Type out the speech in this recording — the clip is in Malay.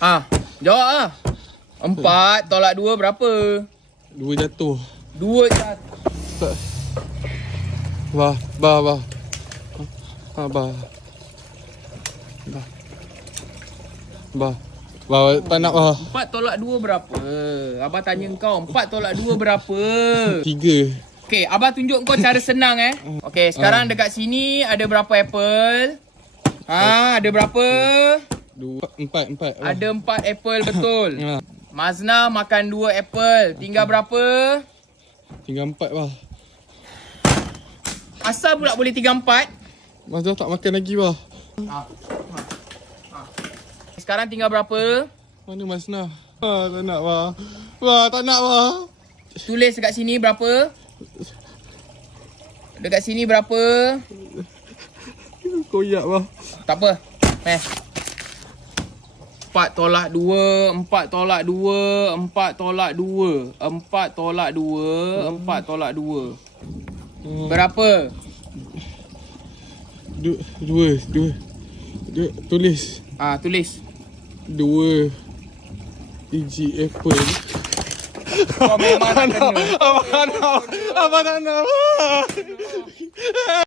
Jawab lah. 4 tolak 2 berapa? 2 jatuh. 2 jatuh. Bah. Bah. Tak nak bah. 4 tolak 2 berapa? Abah tanya kau 4 tolak 2 berapa? 3. Okey, Abah tunjuk kau cara senang Okey, sekarang dekat sini ada berapa apple? Ada berapa? 4. Ada 4 apple betul. Mazna makan 2 apple. Tinggal berapa? Tinggal 4 bah. Asal pula boleh 3 4? Mazda tak makan lagi bah. Sekarang tinggal berapa? Mana Mazna? Tak nak bah. Tak nak bah. Tulis dekat sini berapa? Dekat sini berapa? Koyak bah. Tak apa. 4 tolak 2, 4 tolak 2, 4 tolak 2, 4 tolak 2, 4 tolak 2. Berapa? 2. Tulis. Tulis. 2 biji apple. Kau memang tak kena. Abang tak nak.